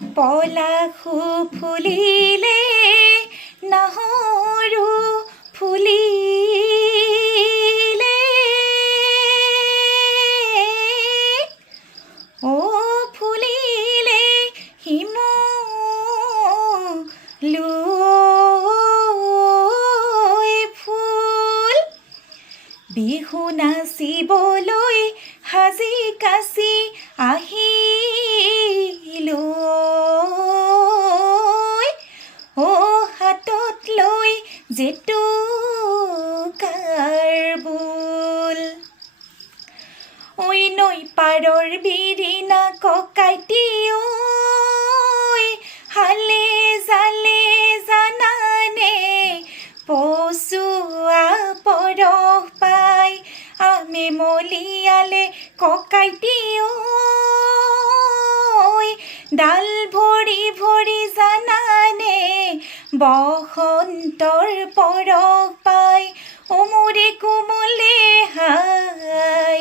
পলাশু ফুলিলে নাহৰু ফুলিলে ফুলিলে শিমলুই ফুল বিহু নাচিবলৈ সাজি কাচি আহিলো হাতত লৈ জেতুকাৰ বোল ঐ নৈ পাৰৰ বিৰিণা ককাইটি হালে জালে জানানে পচুৱা পৰহ পাই আমি মলিয়ালে ককাইটি ডাল ভৰি ভৰি জানানে বসন্তৰ পৰহ পাই মোৰে কোমলে হাই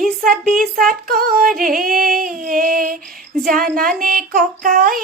ইচাত বিচাত কৰে জানানে ককাই